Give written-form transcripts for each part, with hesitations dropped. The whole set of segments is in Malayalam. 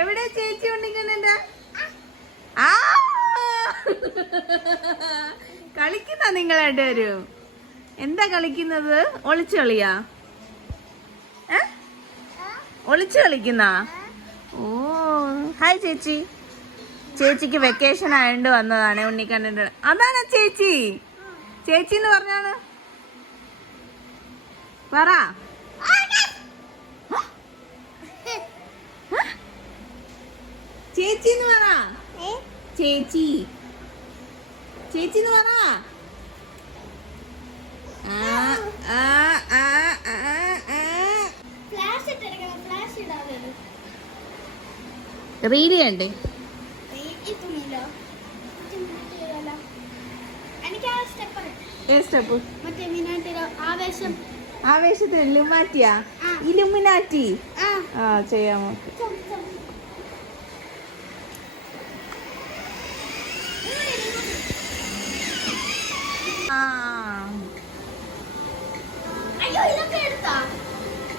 എവിടെ ചേച്ചി ഉണ്ണിക്കണ്ണന്റെ? ആ കളിക്കുന്ന നിങ്ങൾ രണ്ടുപേരും. എന്താ കളിക്കുന്നത്? ഒളിച്ചു കളിയാ? ഒളിച്ചു കളിക്കുന്ന? ഓ ഹായ് ചേച്ചി. ചേച്ചിക്ക് വെക്കേഷൻ ആയതുകൊണ്ട് വന്നതാണ് ഉണ്ണിക്കണ്ണന്റെ. അതാണ് ചേച്ചി. ചേച്ചി എന്ന് പറഞ്ഞാണ് പറ. ചേച്ചി എന്ന് പറ. ചേച്ചി ചേച്ചി എന്ന് പറ. റീഡ് ചെയ്യണ്ടേ? ആവേശത്തിന് ഇലുമാറ്റിയാ? ഇലുമിനാറ്റി. ആ ചെയ്യാമോ?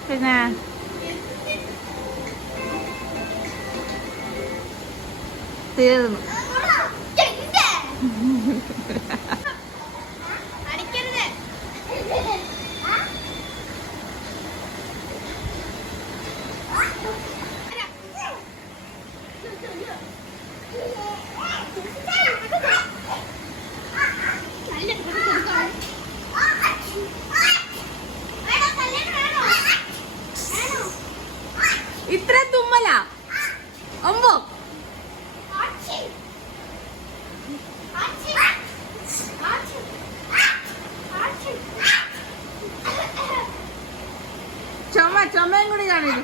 പിന്നെ തീർന്നു. ഇത്ര തുമ്മല ഒമ്പോ ചുമയും കൂടി കാണില്ല.